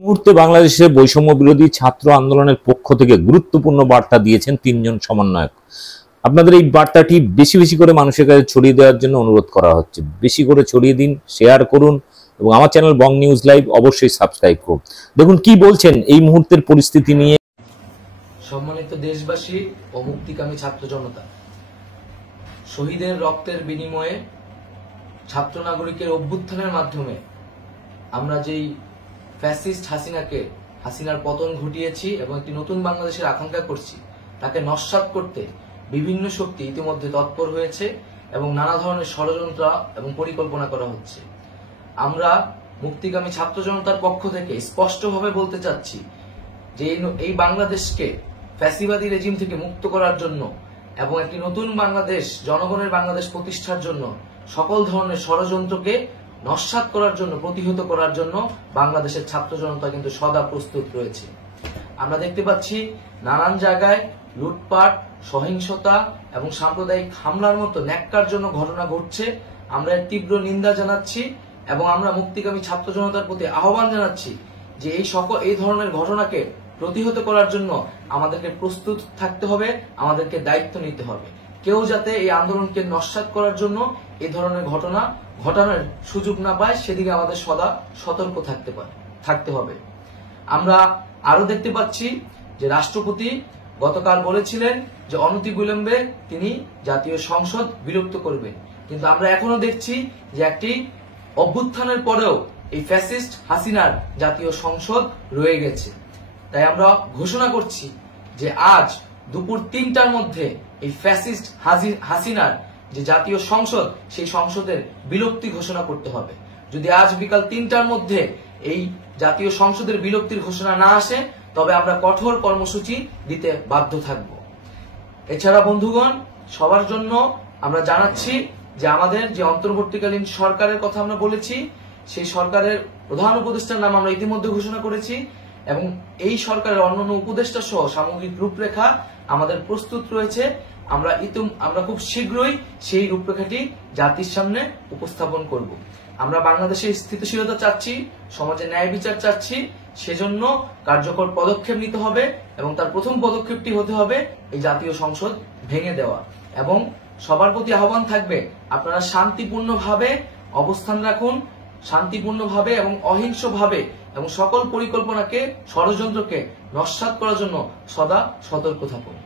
মুহূর্তে বাংলাদেশে বৈষম্য বিরোধী ছাত্র আন্দোলনের পক্ষ থেকে গুরুত্বপূর্ণ বার্তা দিয়েছেন তিনজন সমন্বয়ক। আপনাদের এই বার্তাটি বেশি বেশি করে মানুষের কাছে ছড়িয়ে দেওয়ার জন্য অনুরোধ করা হচ্ছে। বেশি করে ছড়িয়ে দিন, শেয়ার করুন এবং আমার চ্যানেল বং নিউজ লাইভ অবশ্যই সাবস্ক্রাইব করুন। দেখুন কি বলছেন এই মুহূর্তের পরিস্থিতি নিয়ে। সম্মানিত দেশবাসী ও মুক্তিকামী ছাত্র জনতা, শহীদের রক্তের বিনিময়ে ছাত্র নাগরিকের অভ্যুত্থানের মাধ্যমে আমরা যেই ফ্যাসিস্ট হাসিনার পতন ঘটিয়েছি এবং একটি নতুন বাংলাদেশের আকাঙ্ক্ষা করছি, তাকে নস্যাৎ করতে বিভিন্ন শক্তি ইতিমধ্যে তৎপর হয়েছে এবং নানা ধরনের ষড়যন্ত্র এবং পরিকল্পনা করা হচ্ছে। আমরা মুক্তিকামী ছাত্র জনতার পক্ষ থেকে স্পষ্টভাবে বলতে চাচ্ছি যে এই বাংলাদেশকে ফ্যাসিবাদী রেজিম থেকে মুক্ত করার জন্য এবং একটি নতুন বাংলাদেশ, জনগণের বাংলাদেশ প্রতিষ্ঠার জন্য সকল ধরনের ষড়যন্ত্রকে নস্যাৎ করার জন্য, প্রতিহত করার জন্য বাংলাদেশের ছাত্র জনতা কিন্তু সদা প্রস্তুত রয়েছে। আমরা দেখতে পাচ্ছি নানান জায়গায় লুটপাট, সহিংসতা এবং সাম্প্রদায়িক হামলার মতো ন্যাক্কারজনক ঘটনা ঘটছে। আমরা এর তীব্র নিন্দা জানাচ্ছি এবং আমরা মুক্তিকামী ছাত্র জনতার প্রতি আহ্বান জানাচ্ছি যে এই ধরনের ঘটনাকে প্রতিহত করার জন্য আমাদেরকে প্রস্তুত থাকতে হবে, আমাদেরকে দায়িত্ব নিতে হবে। কেউ যাতে এই আন্দোলনকে নস্যাৎ করার জন্য এই ধরনের ঘটনা ঘটানোর সুযোগ না পায়, সেদিকে আমাদের সদা সতর্ক থাকতে হবে। আমরা আরো দেখতে পাচ্ছি যে রাষ্ট্রপতি গতকাল বলেছিলেন যে অনতিবিলম্বে তিনি জাতীয় সংসদ বিলুপ্ত করবেন, কিন্তু আমরা এখনো দেখছি যে একটি অভ্যুত্থানের পরেও এই ফ্যাসিস্ট হাসিনার জাতীয় সংসদ রয়ে গেছে। তাই আমরা ঘোষণা করছি যে আজ দুপুর ৩টার মধ্যে এই ফ্যাসিস্ট হাসিনার যে জাতীয় সংসদ, সেই সংসদের বিলুপ্তি ঘোষণা করতে হবে। যদি আজ বিকাল ৩টার মধ্যে এই জাতীয় সংসদের বিলুপ্তির ঘোষণা না আসে, তবে আমরা কঠোর কর্মসূচি দিতে বাধ্য থাকব। এছাড়া বন্ধুগণ, সবার জন্য আমরা জানাচ্ছি যে আমাদের যে অন্তর্বর্তীকালীন সরকারের কথা আমরা বলেছি, সেই সরকারের প্রধান উপদেষ্টার নাম আমরা ইতিমধ্যে ঘোষণা করেছি এবং এই সরকারের অন্যান্য উপদেষ্টা সহ সামগ্রিক রূপরেখা আমাদের প্রস্তুত রয়েছে। আমরা খুব শীঘ্রই সেই রূপরেখাটি জাতির সামনে উপস্থাপন করব। আমরা বাংলাদেশের স্থিতিশীলতা চাচ্ছি, সমাজে ন্যায় বিচার চাচ্ছি, সেজন্য কার্যকর পদক্ষেপ নিতে হবে এবং তার প্রথম পদক্ষেপটি হতে হবে এই জাতীয় সংসদ ভেঙে দেওয়া। এবং সবার প্রতি আহ্বান থাকবে, আপনারা শান্তিপূর্ণভাবে অবস্থান রাখুন, শান্তিপূর্ণভাবে এবং অহিংসভাবে এবং সকল পরিকল্পনাকে, ষড়যন্ত্রকে নস্যাৎ করার জন্য সদা সতর্ক থাকুন।